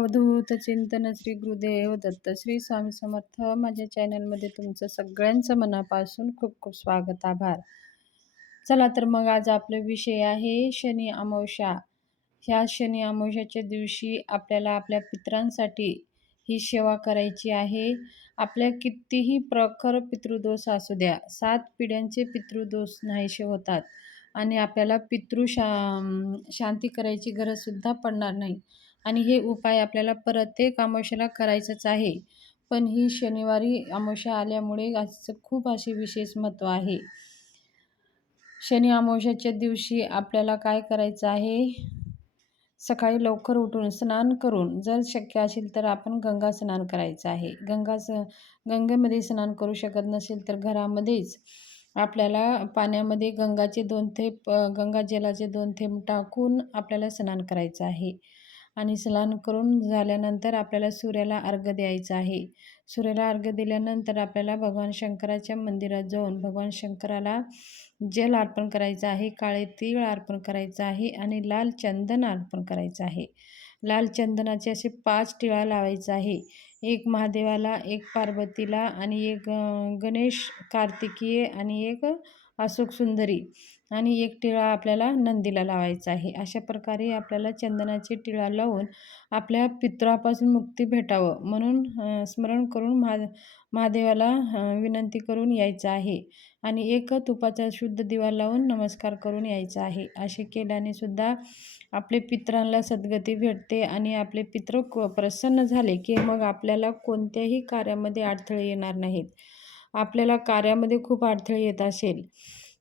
अवधूत चिंतन श्री गुरुदेव दत्त श्री स्वामी समर्थ. माझ्या चॅनलमध्ये तुमचं सगळ्यांचं मनापासून खूप खूप स्वागत, आभार. चला तर मग आज आपला विषय आहे शनी अमावस्या. ह्या शनी अमावस्याच्या दिवशी आपल्याला आपल्या पितरांसाठी ही सेवा करायची आहे. आपल्या कितीही प्रखर पितृदोष असू द्या, 7 पिढ्यांचे पितृदोष नाहीसे होतात आणि आपल्याला शांती करायची गरजसुद्धा पडणार नाही. आणि हे उपाय आपल्याला प्रत्येक अमावस्येला करायचंच आहे. पण ही शनिवारी अमावस्या आल्यामुळे खूप अशी विशेष महत्त्व आहे. शनी अमावस्याच्या दिवशी आपल्याला काय करायचं आहे, सकाळी लवकर उठून स्नान करून, जर शक्य असेल तर आपण गंगा स्नान करायचं आहे. गंगेमध्ये स्नान करू शकत नसेल तर घरामध्येच आपल्याला पाण्यामध्ये गंगाचे 2 थेंब गंगाजलाचे 2 थेंब टाकून आपल्याला स्नान करायचं आहे. आणि स्नान करून झाल्यानंतर आपल्याला सूर्याला अर्घ्य द्यायचं आहे. सूर्याला अर्घ्य दिल्यानंतर आपल्याला भगवान शंकराच्या मंदिरात जाऊन भगवान शंकराला जल अर्पण करायचं आहे, काळे तीळ अर्पण करायचं आहे आणि लाल चंदन अर्पण करायचं आहे. लाल चंदनाचे असे 5 टिळा लावायचा आहे. एक महादेवाला, एक पार्वतीला आणि एक गणेश, कार्तिकीय आणि एक अशोक सुंदरी आणि एक टिळा आपल्याला नंदीला लावायचा आहे. अशा प्रकारे आपल्याला चंदनाचे टिळा लावून आपल्या पितरापासून मुक्ती भेटावं म्हणून स्मरण करून महादेवाला विनंती करून यायचं आहे. आणि एक तुपाचा शुद्ध दिवा लावून नमस्कार करून यायचा आहे. असे केल्याने सुद्धा आपले पितरांना सद्गती भेटते आणि आपले पितृ प्रसन्न झाले की मग आपल्याला कोणत्याही कार्यामध्ये अडथळे येणार नाहीत. आपल्याला कार्यामध्ये खूप अडथळे येत असेल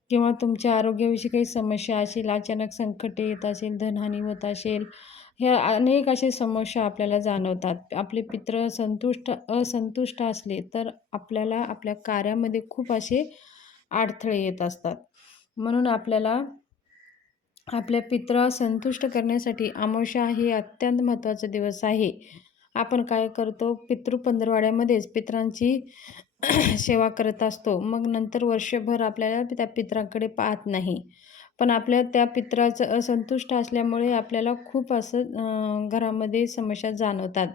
किंवा तुमच्या आरोग्याविषयी काही समस्या असेल, अचानक संकटे येत असेल, धनहानी होत असेल, ह्या अनेक अशा समस्या आपल्याला जाणवतात. आपले पितृ असंतुष्ट असले तर आपल्याला आपल्या कार्यामध्ये खूप असे अडथळे येत असतात. म्हणून आपल्याला आपल्या पितृ संतुष्ट करण्यासाठी अमावस्या ही अत्यंत महत्त्वाचा दिवस आहे. आपण काय करतो, पितृ पंधरवाड्यामध्येच पितरांची सेवा करत असतो. मग नंतर वर्षभर आपल्याला त्या पितरांकडे पाहत नाही. पण आपल्या त्या पितराचं असंतुष्ट असल्यामुळे आपल्याला खूप असं घरामध्ये समस्या जाणवतात.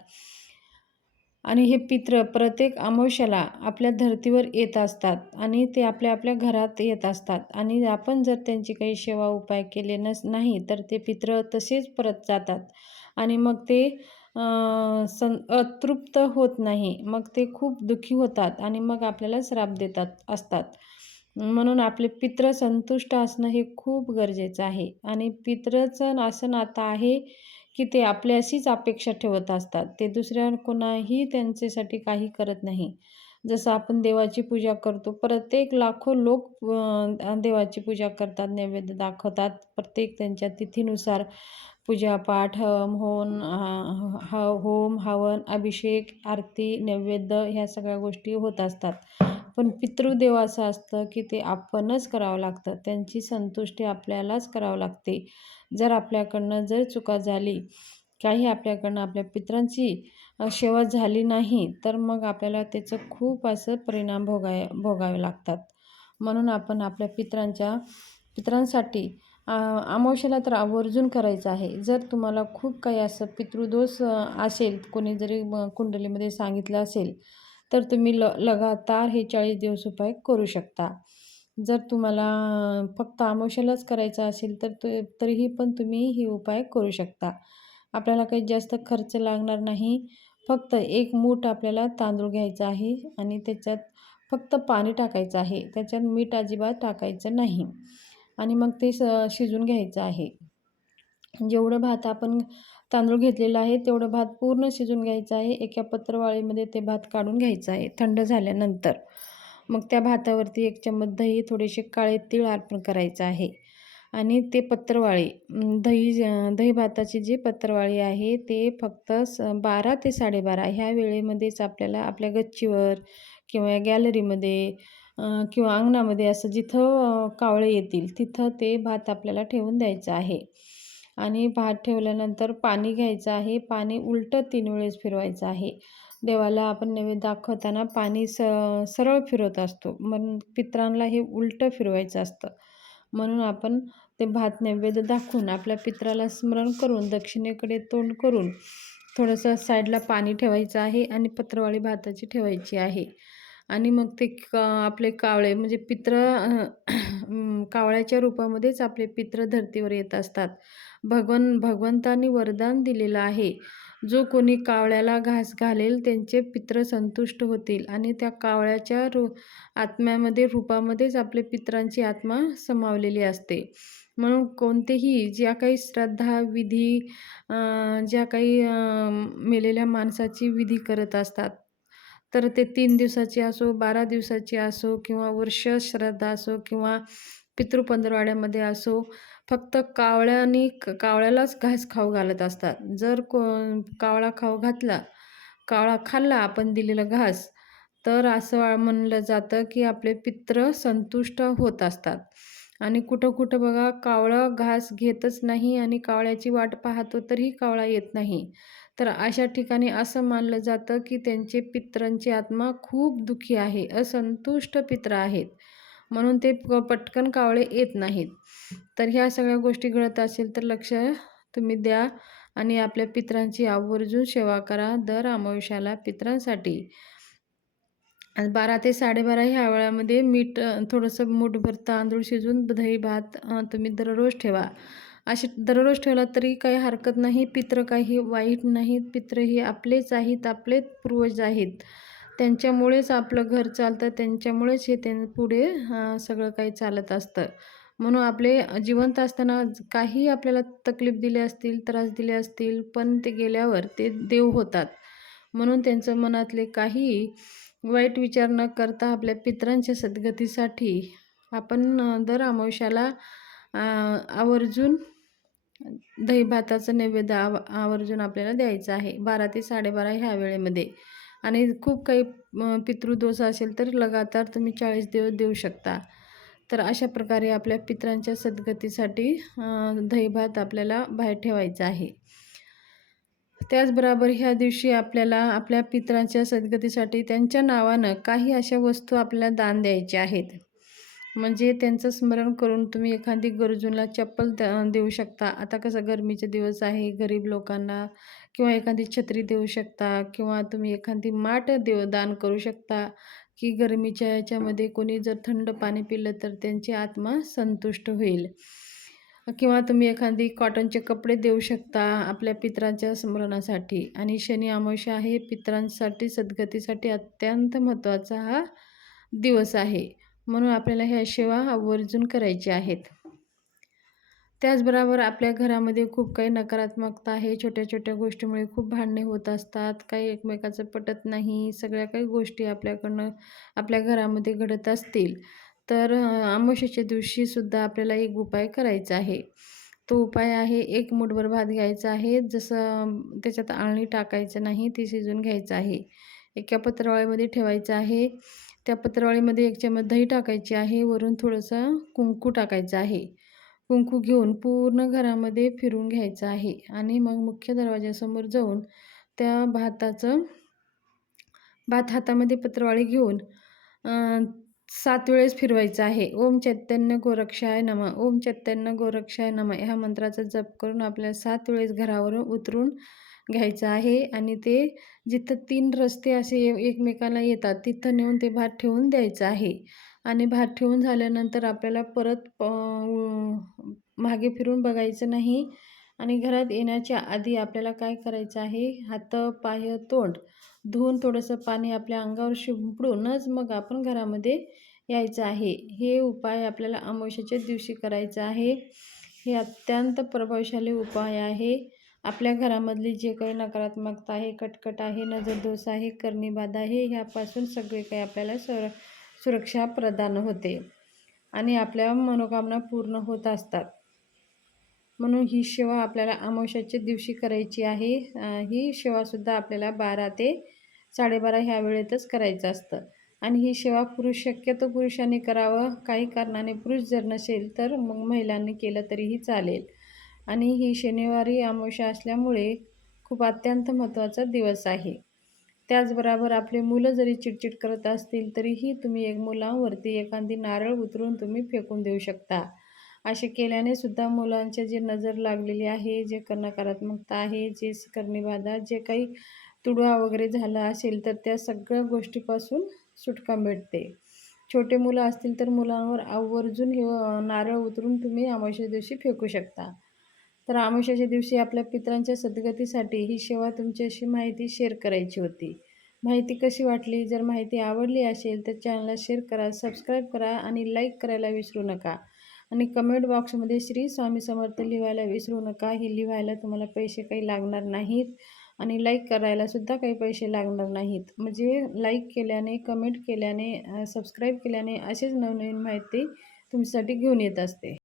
आणि हे पितृ प्रत्येक अमावस्याला आपल्या धर्तीवर येत असतात आणि ते आपल्या आपल्या घरात येत असतात. आणि आपण जर त्यांची काही सेवा उपाय केले नाही तर ते पितृ तसेच परत जातात आणि मग ते अतृप्त होत नाही. मग ते खूप दुःखी होतात आणि मग आपल्याला श्राप देतात असतात. म्हणून आपले पितृ संतुष्ट असणं हे खूप गरजेचं आहे. आणि पितृचं असं नातं आहे की ते आपल्याशीच अपेक्षा ठेवत असतात. ते दुसऱ्या कोणाही त्यांच्यासाठी काही करत नाही. जसं आपण देवाची पूजा करतो, प्रत्येक लाखो लोक देवाची पूजा करतात, नैवेद्य दाखवतात. प्रत्येक त्यांच्या तिथीनुसार पूजापाठ, होम, हवन, अभिषेक, आरती, नैवेद्य ह्या सगळ्या गोष्टी होत असतात. पण पितृदेव असं असतं की ते आपणच करावं लागतं. त्यांची संतुष्टी आपल्यालाच करावं लागते. जर आपल्याकडनं चुका झाली, काही आपल्याकडनं आपल्या पितरांची सेवा झाली नाही तर मग आपल्याला त्याचं खूप असं परिणाम भोगावे लागतात. म्हणून आपण आपल्या पितरांसाठी अमावस्येला तर आवर्जून करायचं आहे. जर तुम्हाला खूप काही असं पितृदोष असेल, कोणी जरी कुंडलीमध्ये सांगितलं असेल तर तुम्ही लगातार हे 40 दिवस उपाय करू शकता. जर तुम्हाला फक्त अमावस्येलाच करायचं असेल तर तरीही पण तुम्ही हे उपाय करू शकता. आपल्याला काही जास्त खर्च लागणार नाही. फक्त 1 मूठ आपल्याला तांदूळ घ्यायचा आहे आणि त्याच्यात फक्त पाणी टाकायचं आहे. त्याच्यात मीठ अजिबात टाकायचं नाही आणि मग ते शिजून घ्यायचं आहे. जेवढं भात आपण तांदूळ घेतलेला आहे तेवढं भात पूर्ण शिजून घ्यायचं आहे. एका पत्रवाळीमध्ये ते भात काढून घ्यायचं आहे थंड झाल्यानंतर. मग त्या भातावरती 1 चम्मच दही, थोडेसे काळे तीळ अर्पण करायचं आहे. आणि ते पत्रवाळी दही भाताची जी पत्रवाळी आहे ते फक्त 12 ते 12:30 ह्या वेळेमध्येच आपल्याला आपल्या गच्चीवर किंवा गॅलरीमध्ये किंवा अंगणामध्ये असं जिथं कावळे येतील तिथं ते भात आपल्याला ठेवून द्यायचं आहे. आणि भात ठेवल्यानंतर पाणी घ्यायचं आहे. पाणी उलटं 3 वेळेस फिरवायचं आहे. देवाला आपण नैवेद्य दाखवताना पाणी सरळ फिरवत असतो, म्हणून पितरांना हे उलटं फिरवायचं असतं. म्हणून आपण ते भात नैवेद्य दाखवून आपल्या पितराला स्मरण करून दक्षिणेकडे तोंड करून थोडंसं साईडला पाणी ठेवायचं आहे आणि पत्रावळी भाताची ठेवायची आहे. आणि मग ते आपले कावळे म्हणजे पितृ कावळ्याच्या रूपामध्येच आपले पितृ धर्तीवर येत असतात. भगवंतानी वरदान दिलेलं आहे. जो कोणी कावळ्याला घास घालेल त्यांचे पितृ संतुष्ट होतील आणि त्या कावळ्याच्या आत्म्यामध्ये रूपामध्येच आपले पितरांची आत्मा समावलेली असते. म्हणून कोणतेही ज्या काही श्रद्धा, विधी, ज्या काही मेलेल्या माणसाची विधी करत असतात, तर ते 3 दिवसाची असो, 12 दिवसाची असो किंवा वर्ष श्राद्ध असो किंवा पितृपंधरवाड्यामध्ये असो, फक्त कावळ्यालाच घास खाऊ घालत असतात. जर कावळा कावळा खाल्ला आपण दिलेला घास, तर असं म्हणलं जातं की आपले पितृ संतुष्ट होत असतात. आणि कुठं-कुठं बघा कावळं घास घेतच नाही आणि कावळ्याची वाट पाहतो तरीही कावळा येत नाही. तर अशा ठिकाणी असं मानलं जातं की त्यांचे पितरांची आत्मा खूप दुःखी आहे, असंतुष्ट पितृ आहेत. म्हणून ते पटकन कावळे येत नाहीत. तर ह्या सगळ्या गोष्टी घडत असेल तर लक्ष तुम्ही द्या आणि आपल्या पितरांची आवर्जून सेवा करा दर अमावास्येला पितरांसाठी. आणि 12 ते 12:30 ह्या वेळामध्ये मीठ थोडंसं मूठभर तांदूळ शिजवून दही भात तुम्ही दररोज ठेवा. असे दररोज ठेवला तरी काही हरकत नाही. पितृ काही वाईट नाहीत. पितृ हे आपलेच आहेत, आपलेच पूर्वज आहेत. त्यांच्यामुळेच आपलं घर चालतं, त्यांच्यामुळेच हे पुढे सगळं काही चालत असतं. म्हणून आपले जिवंत असताना काही आपल्याला तकलीफ दिली असतील, त्रास दिले असतील, पण ते गेल्यावर ते देव होतात. म्हणून त्यांचं मनातले काही वाईट विचार न करता आपल्या पितरांच्या सद्गतीसाठी आपण दर अमावास्येला आवर्जून दही-भाताचं नैवेद्य आवर्जून आपल्याला द्यायचं आहे 12 ते 12:30 ह्या वेळेमध्ये. आणि खूप काही पितृदोष असेल तर लगातार तुम्ही 40 दिवस देऊ शकता. तर अशा प्रकारे आपल्या पितरांच्या सद्गतीसाठी दही-भात आपल्याला बाहेर ठेवायचा आहे. त्याचबरोबर ह्या दिवशी आपल्याला आपल्या पितरांच्या सद्गतीसाठी त्यांच्या नावानं काही अशा वस्तू आपल्याला दान द्यायच्या आहेत. म्हणजे त्यांचं स्मरण करून तुम्ही एखादी गरजूंना चप्पल देऊ शकता. आता कसं गरमीचे दिवस आहे, गरीब लोकांना किंवा एखादी छत्री देऊ शकता किंवा तुम्ही एखादी माठ दान करू शकता, की गरमीच्या ह्याच्यामध्ये कोणी जर थंड पाणी पिलं तर त्यांची आत्मा संतुष्ट होईल. किंवा तुम्ही एखादी कॉटनचे कपडे देऊ शकता आपल्या पितरांच्या स्मरणासाठी. आणि शनी अमावस्या आहे, पितरांसाठी सद्गतीसाठी अत्यंत महत्त्वाचा हा दिवस आहे. म्हणून आपल्याला ह्या सेवा आवर्जून करायच्या आहेत. त्याचबरोबर आपल्या घरामध्ये खूप काही नकारात्मकता आहे. छोट्या-छोट्या गोष्टीमुळे खूप भांडणे होत असतात. काही एकमेकाचं पटत नाही. सगळ्या काही गोष्टी आपल्याकडनं आपल्या घरामध्ये घडत असतील, तर अमावास्येच्या दिवशीसुद्धा आपल्याला एक उपाय करायचा आहे. तो उपाय आहे, एक मूठभर भात घ्यायचा आहे. जसं त्याच्यात आळणी टाकायचं नाही, ते शिजवून घ्यायचं आहे. एका पत्रावळीमध्ये ठेवायचं आहे. त्या पत्रावळीमध्ये 1 चमच दही टाकायची आहे. वरून थोडंसं कुंकू टाकायचं आहे. कुंकू घेऊन पूर्ण घरामध्ये फिरून घ्यायचं आहे आणि मग मुख्य दरवाजासमोर जाऊन त्या भात हातामध्ये पत्रावळी घेऊन 7 वेळेस फिरवायचं आहे. ओम चैतन्य गोरक्षाय नमः, ओम चैतन्य गोरक्षाय नमः ह्या मंत्राचा जप करून आपल्याला 7 वेळेस घरावरून उतरून घ्यायचं आहे. आणि ते जिथं 3 रस्ते असे एकमेकाला येतात तिथं नेऊन ते भात ठेवून द्यायचं आहे. आणि भात ठेवून झाल्यानंतर आपल्याला परत मागे फिरून बघायचं नाही. आणि घरात येण्याच्या आधी आपल्याला काय करायचं आहे, हात, पाय, तोंड धुवून थोडंसं पाणी आपल्या अंगावर शिंपडूनच मग आपण घरामध्ये यायचं आहे. हे उपाय आपल्याला अमावास्येच्या दिवशी करायचं आहे. हे अत्यंत प्रभावशाली उपाय आहे. आपल्या घरामधली जे काही नकारात्मकता आहे, कटकट आहे, नजरदोष आहे, करणीबाधा आहे, ह्यापासून सगळे काही आपल्याला सुरक्षा प्रदान होते आणि आपल्या मनोकामना पूर्ण होत असतात. म्हणून ही सेवा आपल्याला अमावास्येच्या दिवशी करायची आहे. ही सेवासुद्धा आपल्याला 12 ते 12:30 ह्या वेळेतच करायचं असतं. आणि ही सेवा शक्यतो पुरुषांनी करावं. काही कारणाने पुरुष जर नसेल तर मग महिलांनी केलं तरीही चालेल. आणि ही शनिवारी अमावास्या असल्यामुळे खूप अत्यंत महत्त्वाचा दिवस आहे. त्याचबरोबर आपले मुलं जरी चिडचिड करत असतील तरीही तुम्ही मुलांवरती एखादी नारळ उतरून तुम्ही फेकून देऊ शकता. असे केल्याने सुद्धा मुलांच्या जे नजर लागलेली आहे, जे नकारात्मकता आहे, जे करणी जे काही तुडवा वगैरे झाला असेल, तर त्या सगळ्या गोष्टीपासून सुटका मिळते. छोटे मुलं असतील तर मुलांवर आवर्जून हे नारळ उतरून तुम्ही अमावास्येच्या दिवशी फेकू शकता. तर अमावास्येच्या दिवशी आपल्या पितरांच्या सद्गतीसाठी ही सेवा तुमच्याशी माहिती शेअर करायची होती. माहिती कशी वाटली? जर माहिती आवडली असेल तर चॅनलला शेअर करा, सबस्क्राईब करा आणि लाईक करायला विसरू नका. आणि कमेंट बॉक्समध्ये श्री स्वामी समर्थ लिहायला विसरू नका. हे लिहायला तुम्हाला पैसे काही लागणार नाहीत आणि लाईक करायला सुद्धा काही पैसे लागणार नाहीत. म्हणजे लाईक केल्याने, कमेंट केल्याने, सबस्क्राईब केल्याने असेच नवनवीन माहिती तुमच्यासाठी घेऊन येत असते.